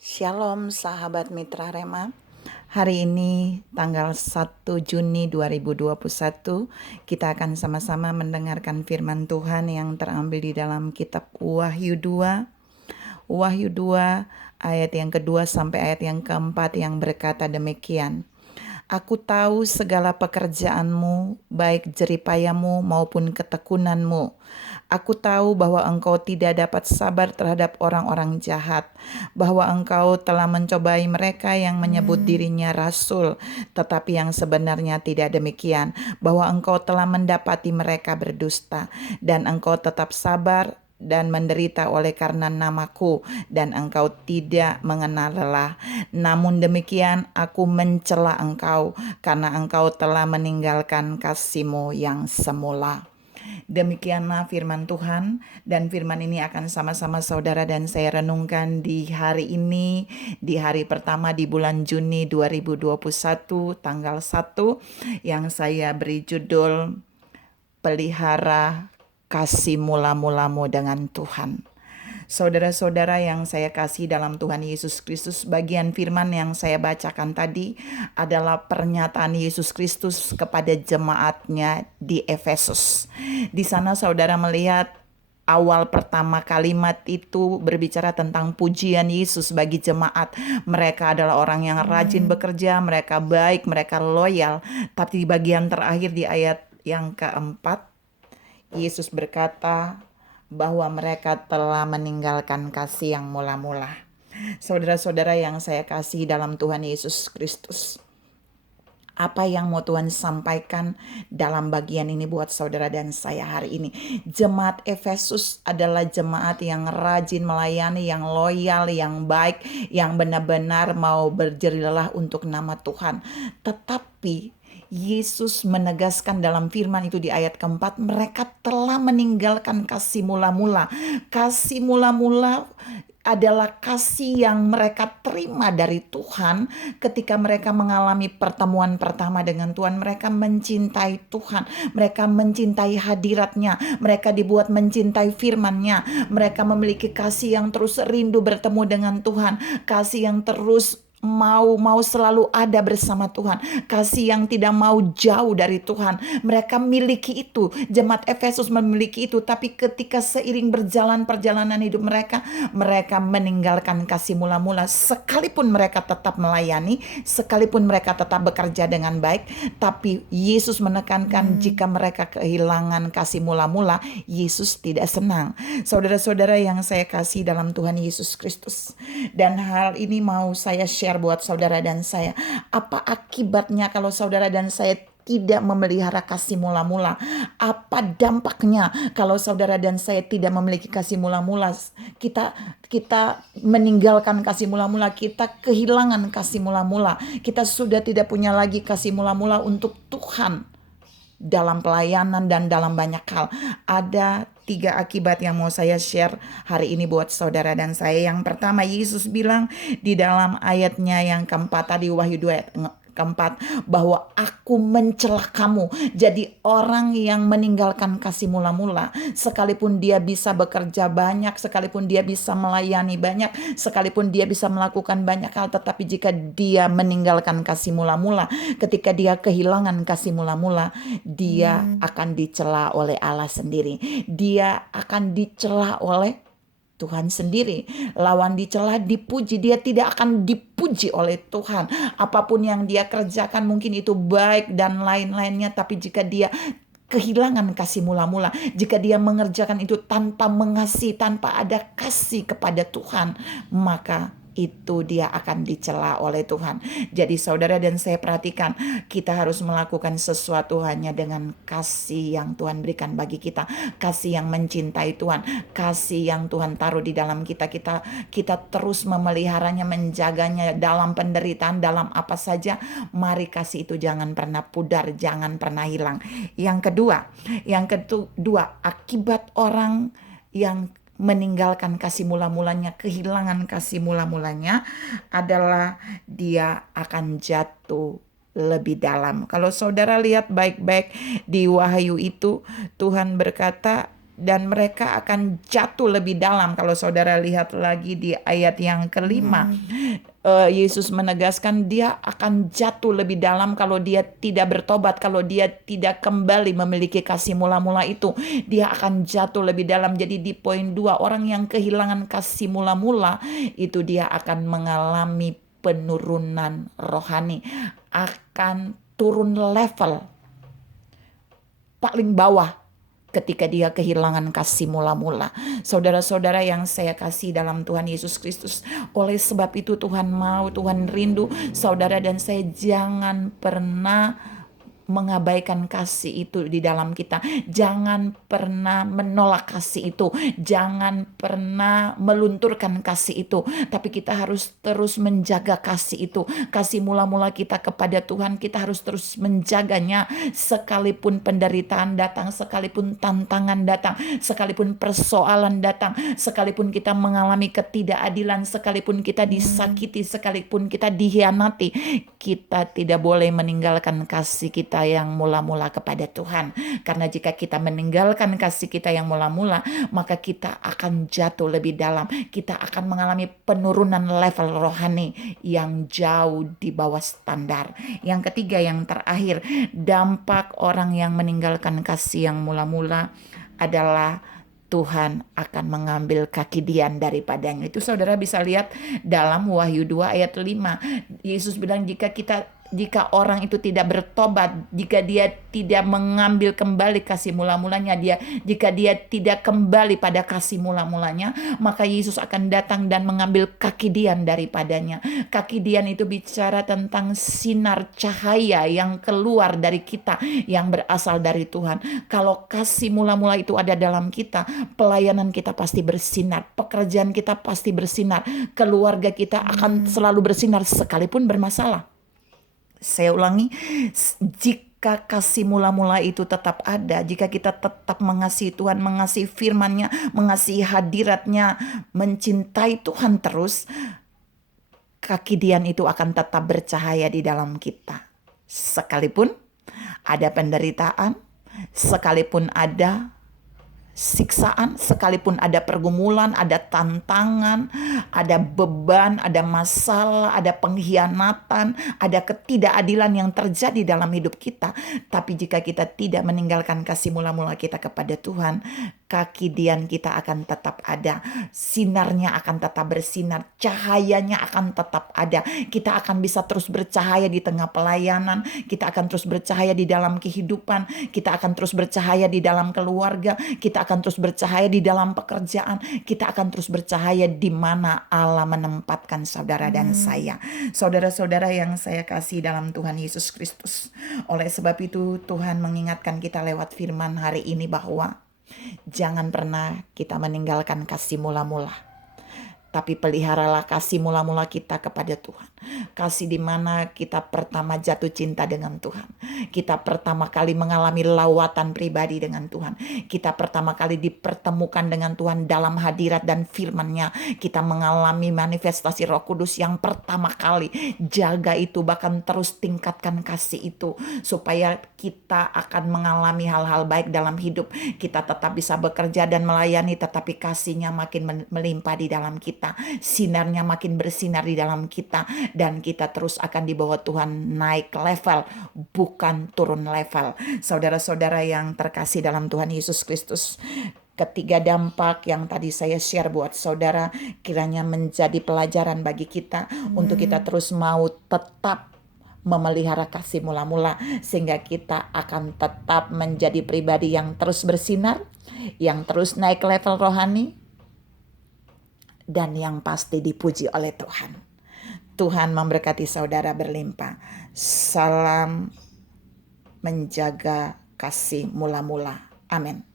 Shalom sahabat Mitra Rema. Hari ini tanggal 1 Juni 2021 kita akan sama-sama mendengarkan firman Tuhan yang terambil di dalam kitab Wahyu 2. Wahyu 2 ayat yang kedua sampai ayat yang keempat yang berkata demikian. Aku tahu segala pekerjaanmu, baik jeripayamu maupun ketekunanmu. Aku tahu bahwa engkau tidak dapat sabar terhadap orang-orang jahat, bahwa engkau telah mencobai mereka yang menyebut dirinya rasul, tetapi yang sebenarnya tidak demikian, bahwa engkau telah mendapati mereka berdusta, dan engkau tetap sabar dan menderita oleh karena namaku, dan engkau tidak mengenal lelah. Namun demikian aku mencela engkau, karena engkau telah meninggalkan kasih-Mu yang semula. Demikianlah firman Tuhan, dan firman ini akan sama-sama saudara dan saya renungkan di hari ini, di hari pertama di bulan Juni 2021 tanggal 1, yang saya beri judul Pelihara Kasih Mula-mulamu dengan Tuhan. Saudara-saudara yang saya kasih dalam Tuhan Yesus Kristus, bagian firman yang saya bacakan tadi adalah pernyataan Yesus Kristus kepada jemaatnya di Efesus. Di sana saudara melihat awal pertama kalimat itu berbicara tentang pujian Yesus bagi jemaat. Mereka adalah orang yang rajin bekerja, mereka baik, mereka loyal. Tapi di bagian terakhir di ayat yang keempat, Yesus berkata bahwa mereka telah meninggalkan kasih yang mula-mula. Saudara-saudara yang saya kasih dalam Tuhan Yesus Kristus, apa yang mau Tuhan sampaikan dalam bagian ini buat saudara dan saya hari ini? Jemaat Efesus adalah jemaat yang rajin melayani, yang loyal, yang baik, yang benar-benar mau berjerilah untuk nama Tuhan. Tetapi Yesus menegaskan dalam firman itu di ayat keempat, mereka telah meninggalkan kasih mula-mula. Kasih mula-mula adalah kasih yang mereka terima dari Tuhan ketika mereka mengalami pertemuan pertama dengan Tuhan. Mereka mencintai Tuhan, mereka mencintai hadiratnya, mereka dibuat mencintai firman-Nya, mereka memiliki kasih yang terus rindu bertemu dengan Tuhan, kasih yang terus mau selalu ada bersama Tuhan, kasih yang tidak mau jauh dari Tuhan. Mereka miliki itu, jemaat Efesus memiliki itu. Tapi ketika seiring berjalan perjalanan hidup mereka, mereka meninggalkan kasih mula-mula. Sekalipun mereka tetap melayani, sekalipun mereka tetap bekerja dengan baik, tapi Yesus menekankan jika mereka kehilangan kasih mula-mula, Yesus tidak senang. Saudara-saudara yang saya kasih dalam Tuhan Yesus Kristus, dan hal ini mau saya share buat saudara dan saya. Apa akibatnya kalau saudara dan saya tidak memelihara kasih mula-mula? Apa dampaknya kalau saudara dan saya tidak memiliki kasih mula-mula? Kita meninggalkan kasih mula-mula, kita kehilangan kasih mula-mula. Kita sudah tidak punya lagi kasih mula-mula untuk Tuhan dalam pelayanan dan dalam banyak hal. Ada 3 akibat yang mau saya share hari ini buat saudara dan saya. Yang pertama, Yesus bilang di dalam ayatnya yang keempat tadi, Wahyu 2 ayat keempat, bahwa aku mencela kamu. Jadi orang yang meninggalkan kasih mula-mula, sekalipun dia bisa bekerja banyak, sekalipun dia bisa melayani banyak, sekalipun dia bisa melakukan banyak hal, tetapi jika dia meninggalkan kasih mula-mula, ketika dia kehilangan kasih mula-mula, dia akan dicela oleh Allah sendiri. Dia akan dicela oleh Tuhan sendiri. Lawan dicela, dipuji. Dia tidak akan dipuji oleh Tuhan. Apapun yang dia kerjakan mungkin itu baik dan lain-lainnya. Tapi jika dia kehilangan kasih mula-mula, jika dia mengerjakan itu tanpa mengasihi, tanpa ada kasih kepada Tuhan, maka itu dia akan dicela oleh Tuhan. Jadi saudara dan saya perhatikan, kita harus melakukan sesuatu hanya dengan kasih yang Tuhan berikan bagi kita, kasih yang mencintai Tuhan, kasih yang Tuhan taruh di dalam kita. Kita terus memeliharanya, menjaganya dalam penderitaan, dalam apa saja. Mari kasih itu jangan pernah pudar, jangan pernah hilang. Yang kedua, akibat orang yang meninggalkan kasih mula-mulanya, kehilangan kasih mula-mulanya adalah dia akan jatuh lebih dalam. Kalau saudara lihat baik-baik di Wahyu itu, Tuhan berkata dan mereka akan jatuh lebih dalam. Kalau saudara lihat lagi di ayat yang kelima, Yesus menegaskan dia akan jatuh lebih dalam kalau dia tidak bertobat, kalau dia tidak kembali memiliki kasih mula-mula itu, dia akan jatuh lebih dalam. Jadi di poin 2, orang yang kehilangan kasih mula-mula itu dia akan mengalami penurunan rohani, akan turun level paling bawah ketika dia kehilangan kasih mula-mula. Saudara-saudara yang saya kasih dalam Tuhan Yesus Kristus, oleh sebab itu Tuhan mau, Tuhan rindu saudara dan saya jangan pernah mengabaikan kasih itu di dalam kita. Jangan pernah menolak kasih itu. Jangan pernah melunturkan kasih itu. Tapi kita harus terus menjaga kasih itu. Kasih mula-mula kita kepada Tuhan, kita harus terus menjaganya. Sekalipun penderitaan datang, sekalipun tantangan datang, sekalipun persoalan datang, sekalipun kita mengalami ketidakadilan, sekalipun kita disakiti, sekalipun kita dikhianati, kita tidak boleh meninggalkan kasih kita yang mula-mula kepada Tuhan. Karena jika kita meninggalkan kasih kita yang mula-mula, maka kita akan jatuh lebih dalam. Kita akan mengalami penurunan level rohani yang jauh di bawah standar. Yang ketiga, yang terakhir, dampak orang yang meninggalkan kasih yang mula-mula adalah Tuhan akan mengambil kaki Dian daripadanya. Itu saudara bisa lihat dalam Wahyu 2 ayat 5. Yesus bilang jika orang itu tidak bertobat, jika dia tidak mengambil kembali kasih mula-mulanya, jika dia tidak kembali pada kasih mula-mulanya, maka Yesus akan datang dan mengambil kaki Dian daripadanya. Kaki Dian itu bicara tentang sinar cahaya yang keluar dari kita, yang berasal dari Tuhan. Kalau kasih mula-mula itu ada dalam kita, pelayanan kita pasti bersinar, pekerjaan kita pasti bersinar, keluarga kita akan selalu bersinar sekalipun bermasalah. Saya ulangi, jika kasih mula-mula itu tetap ada, jika kita tetap mengasihi Tuhan, mengasihi firman-Nya, mengasihi hadirat-Nya, mencintai Tuhan terus, kaki Dian itu akan tetap bercahaya di dalam kita. Sekalipun ada penderitaan, sekalipun ada siksaan, sekalipun ada pergumulan, ada tantangan, ada beban, ada masalah, ada pengkhianatan, ada ketidakadilan yang terjadi dalam hidup kita. Tapi jika kita tidak meninggalkan kasih mula-mula kita kepada Tuhan, kaki Dian kita akan tetap ada, sinarnya akan tetap bersinar, cahayanya akan tetap ada. Kita akan bisa terus bercahaya di tengah pelayanan, kita akan terus bercahaya di dalam kehidupan, kita akan terus bercahaya di dalam keluarga, kita akan terus bercahaya di dalam pekerjaan, kita akan terus bercahaya di mana Allah menempatkan saudara dan saya. Saudara-saudara yang saya kasih dalam Tuhan Yesus Kristus, oleh sebab itu Tuhan mengingatkan kita lewat firman hari ini bahwa jangan pernah kita meninggalkan kasih mula-mula. Tapi peliharalah kasih mula-mula kita kepada Tuhan. Kasih di mana kita pertama jatuh cinta dengan Tuhan. Kita pertama kali mengalami lawatan pribadi dengan Tuhan. Kita pertama kali dipertemukan dengan Tuhan dalam hadirat dan firman-Nya. Kita mengalami manifestasi Roh Kudus yang pertama kali. Jaga itu, bahkan terus tingkatkan kasih itu. Supaya kita akan mengalami hal-hal baik dalam hidup. Kita tetap bisa bekerja dan melayani, tetapi kasih-Nya makin melimpah di dalam kita. Sinarnya makin bersinar di dalam kita, dan kita terus akan dibawa Tuhan naik level, bukan turun level. Saudara-saudara yang terkasih dalam Tuhan Yesus Kristus, ketiga dampak yang tadi saya share buat saudara kiranya menjadi pelajaran bagi kita untuk kita terus mau tetap memelihara kasih mula-mula, sehingga kita akan tetap menjadi pribadi yang terus bersinar, yang terus naik level rohani, dan yang pasti dipuji oleh Tuhan. Tuhan memberkati saudara berlimpah. Salam menjaga kasih mula-mula. Amin.